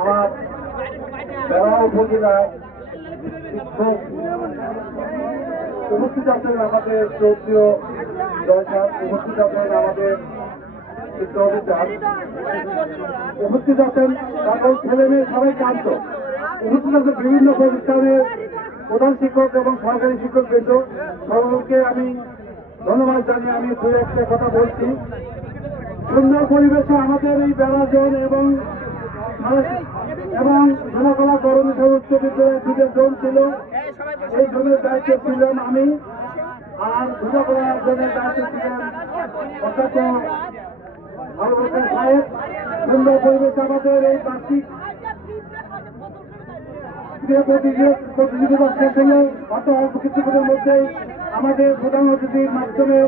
আমার বেড়া উপজেলার শিক্ষক উপস্থিত আছেন, আমাদের চৌধুরী দরকার উপস্থিত আছেন, আমাদের শিক্ষক অফিসার উপস্থিত আছেন, তারপর ছেলে মেয়ে সবাই ক্লান্ত উপস্থিত আছেন, বিভিন্ন প্রতিষ্ঠানের প্রধান শিক্ষক এবং সরকারি শিক্ষক বৃন্দ সকলকে আমি ধন্যবাদ জানিয়ে আমি দু একটা কথা বলছি। সুন্দর পরিবেশে আমাদের এই বেড়াজন এবং ধনাকলা করণী উচ্চ বিদ্যালয়ের দুটো জোন ছিল, এই জোনের দায়িত্বে ছিলাম আমি, আর ধনাকলা জোনের দায়িত্বে ছিলেন অধ্যক্ষ আবু বকর সাহেব। সুন্দর পরিবেশে আমাদের এই বার্ষিক প্রতিযোগিতা শেষ হলে অত অল্প কিছুক্ষণের মধ্যেই আমাদের প্রধান অতিথির মাধ্যমে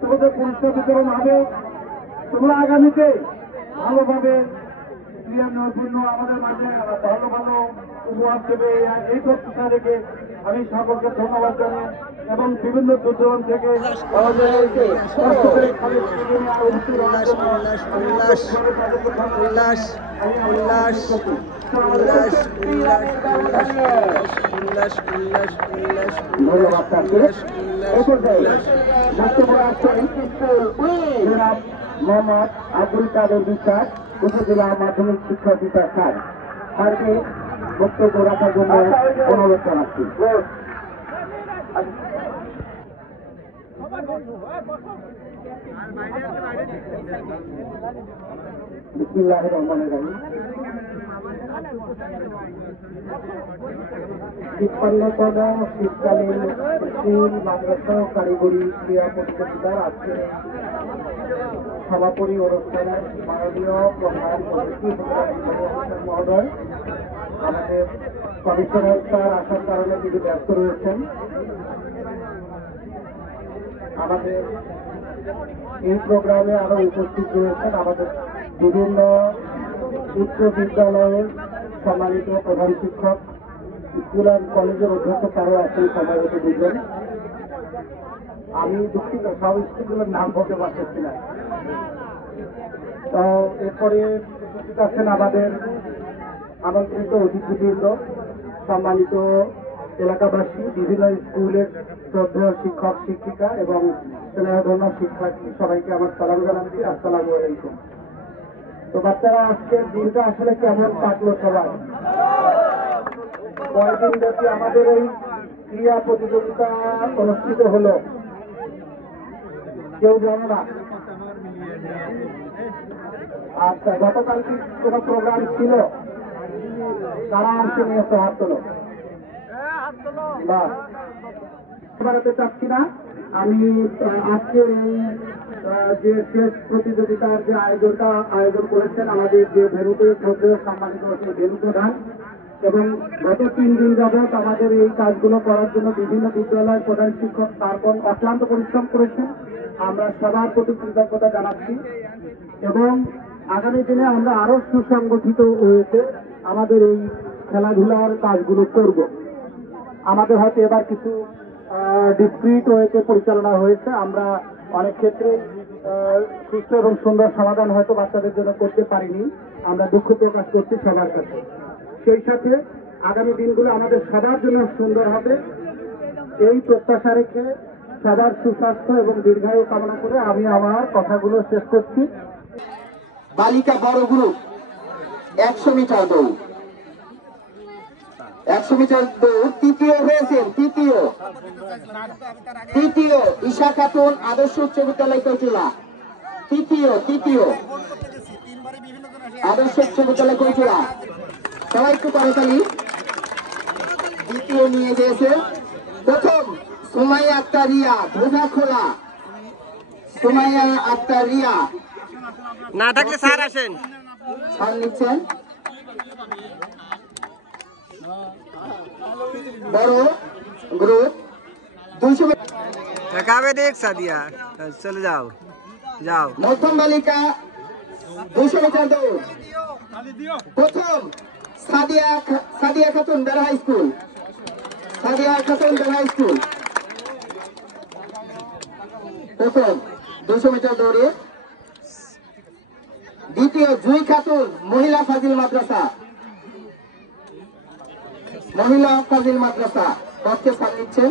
তোমাদের পুরস্কার বিতরণ হবে। তোমরা আগামীতে ভালোভাবে ক্রিয়া নৈপুণ্য আমাদের মাঝে ভালো ভালো উপহার দেবে, এই প্রত্যাশা রেখে আমি সকলকে ধন্যবাদ জানাই এবং বিভিন্ন দূর থেকে মোহাম্মদ আব্দুল কাদের বিশ্বাস, উপজেলা মাধ্যমিক শিক্ষা অফিসার স্যারকে বক্তব্য রাখার জন্য অনুরোধ জানাচ্ছি। বিসমিল্লাহির রহমানির রহিম। ৫৩তম শীতকালীন স্কুল মাদ্রাসা কারিগরি ক্রীড়া প্রতিযোগিতার আজকে সমাপনী অনুষ্ঠানে মাননীয় প্রধান অতিথি মহোদয়, আমাদের কমিশনার স্যার আসার কারণে তিনি ব্যস্ত রয়েছেন। আমাদের এই প্রোগ্রামে আরো উপস্থিত রয়েছেন আমাদের বিভিন্ন উচ্চ বিদ্যালয়ের সম্মানিত প্রধান শিক্ষক, স্কুল অ্যান্ড কলেজের অধ্যক্ষ তারও আছেন সম্মানিত দুজন। আমি দুঃখিত, সব স্কুলগুলোর নাম বলতে পারতেছি না। তো এরপরে উপস্থিত আছেন আমাদের আমন্ত্রিত অতিথিবৃন্দ, সম্মানিত এলাকাবাসী, বিভিন্ন স্কুলের শ্রদ্ধেয় শিক্ষক শিক্ষিকা এবং স্নেহধন্য শিক্ষার্থী, সবাইকে আমার সালাম জানাচ্ছি। আসসালামু আলাইকুম। তো বাচ্চারা, আজকের দিনটা আসলে কেমন কাটলো সবাই? কয়েকদিন ব্যাপী আমাদের এই ক্রীড়া প্রতিযোগিতা অনুষ্ঠিত হলো, কেউ জানো না? আচ্ছা, গতকাল কি কোনো প্রোগ্রাম ছিল? তারা অংশ নিয়েছে, হাত তোলো। বাড়াতে চাচ্ছি না আমি। আজকের এই যে শেষ প্রতিযোগিতার যে আয়োজন করেছেন আমাদের যে ভেনুতে শ্রদ্ধেয় সম্মানিত ভেনু প্রধান, এবং গত 3 দিন যাবৎ আমাদের এই কাজগুলো করার জন্য বিভিন্ন বিদ্যালয়ের প্রধান শিক্ষক স্যারগণ অক্লান্ত পরিশ্রম করেছেন। আমরা সবার প্রতি কৃতজ্ঞতা জানাচ্ছি এবং আগামী দিনে আমরা আরো সুসংগঠিত হয়েছে আমাদের এই খেলাধুলার কাজগুলো করব। আমাদের হয়তো এবার কিছু ডিসক্রিট ওয়েতে পরিচালনা হয়েছে, আমরা অনেক ক্ষেত্রে সুস্থ এবং সুন্দর সমাধান হয়তো বাচ্চাদের জন্য করতে পারিনি, আমরা দুঃখ প্রকাশ করছি সবার কাছে। সেই সাথে আগামী দিনগুলো আমাদের সবার জন্য সুন্দর হবে, এই প্রত্যাশা রেখে সবার সুস্বাস্থ্য এবং দীর্ঘায়ু কামনা করে আমি আমার কথাগুলো শেষ করছি। বালিকা বড় গ্রুপ 100 মিটার দৌড়, 100 মিটার দৌড় তৃতীয় হয়েছেন, তৃতীয় ঈশা খাতুন আদর্শ উচ্চ বিদ্যালয় কৈচুলা, তৃতীয় আদর্শ উচ্চ বিদ্যালয় কৈচুলা। সবাই একটু করতালি। দ্বিতীয় নিয়ে গিয়েছে প্রথম সুমাইয়া আক্তার রিয়া, ধোজা খোলা। সুমাইয়া আক্তার রিয়া না থাকলে স্যার আসেন, স্যার নিচ্ছেন। বড় গ্রুপ 200 দেখ সাদিয়া, চলে যাও। মধ্যম বালিকা 200 মিটার দৌড়, প্রথম সাদিয়া খাতুন বেড়া হাই স্কুল, প্রথম 200 মিটার দৌড়ে দ্বিতীয় জুই খাতুন মহিলা ফাজিল মাদ্রাসা, মহিলা ফাজিল মাদ্রাসা পক্ষে স্থান নিচ্ছেন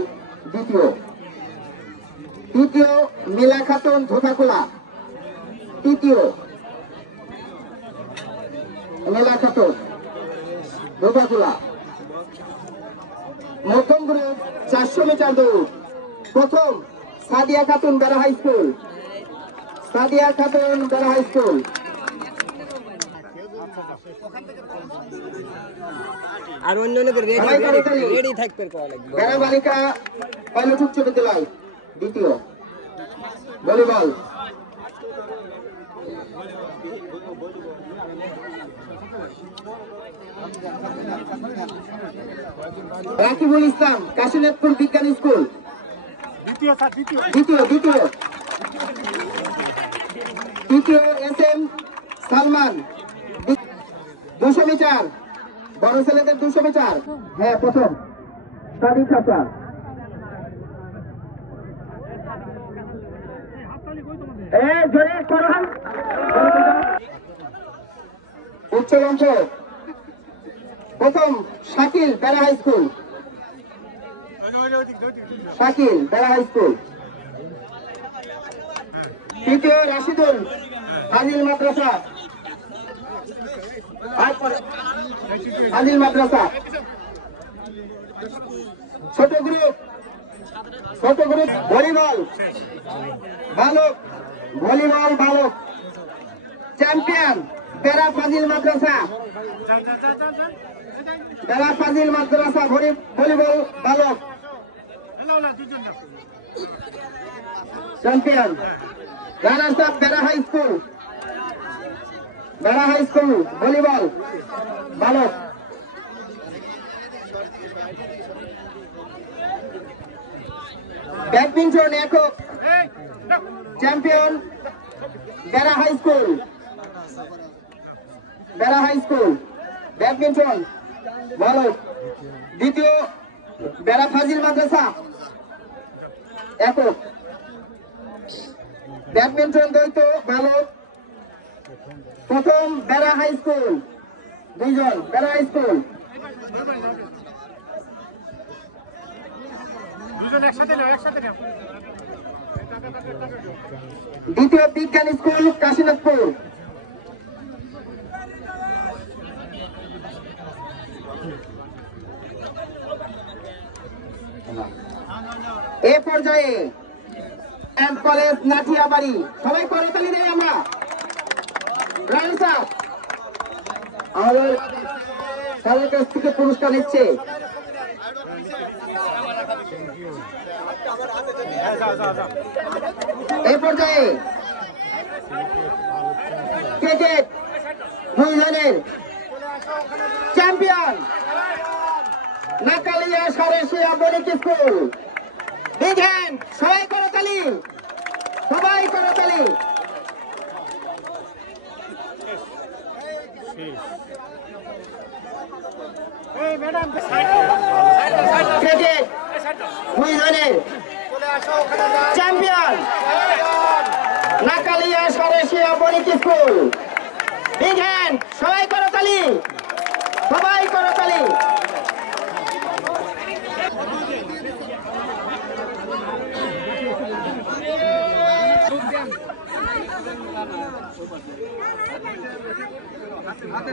দ্বিতীয়। তৃতীয় মিলা খাতুন ধোকাখোলা, তৃতীয় মিলা খাতুন ধোকাখোলা। মধ্যম গ্রুপ 400 মিটার দৌড়, প্রথম সাদিয়া খাতুন বেড়া হাই স্কুল, সাদিয়া খাতুন বেড়া হাই স্কুল। আর অন্য রেডি থাকবে বেড়া বালিকা পাইলট উচ্চ বিদ্যালয় দ্বিতীয়। ভলিবল রাকিবুল ইসলাম কাশীনাথপুর বিজ্ঞান স্কুল দ্বিতীয়। তৃতীয় এস এম সালমান 200 মিটার, বড় ছেলেদের 200 মিটার। হ্যাঁ, প্রথম সাদিক হাসান। উচ্চ মঞ্চ প্রথম শাকিল বেড়া হাই স্কুল, শাকিল বেড়া হাই স্কুল। তৃতীয় রাশিদুল ফাজিল মাদ্রাসা, ফাজিল মাদ্রাসা। ছোট গ্রুপ ভলিবল বালক, ভলিবল বালক চ্যাম্পিয়ন বেড়া ফাজিল মাদ্রাসা, বেড়া ফাজিল মাদ্রাসা ভলিবল বালক চ্যাম্পিয়ন। রানার্স আপ বেড়া হাই স্কুল, বেড়া হাই স্কুল ভলিবল বালক। ব্যাডমিন্টন একক চ্যাম্পিয়ন বেড়া হাই স্কুল, বেড়া হাই স্কুল ব্যাডমিন্টন বালক। দ্বিতীয় বেড়া ফাজিল মাদ্রাসা একক ব্যাডমিন্টন দ্বৈত বালক। প্রথম বেড়া হাই স্কুল, দুইজন বেড়া হাই স্কুল। দ্বিতীয় বিজ্ঞান স্কুল কাশীনাথপুর। এ পর্যায়ে এম কলেজ নাটিয়াবাড়ি, সবাই করতালি দেই আমরা। রানার্স আপ আমাদের স্যারের কাছ থেকে পুরস্কার নিচ্ছে। এই পর্যায়ে ক্রিকেট মহিলাদের চ্যাম্পিয়ন নাকালিয়া সারেশিয়া বণিক স্কুল। বিগ হ্যান্ড, সবাই করতালি, সবাই করতালি। ক্রিকেট মহিলাদের চ্যাম্পিয়ন নাকালিয়া সারেশিয়া বণিক স্কুল। বিগ হ্যান্ড, সবাই করতালি, সবাই করতালি। হাতে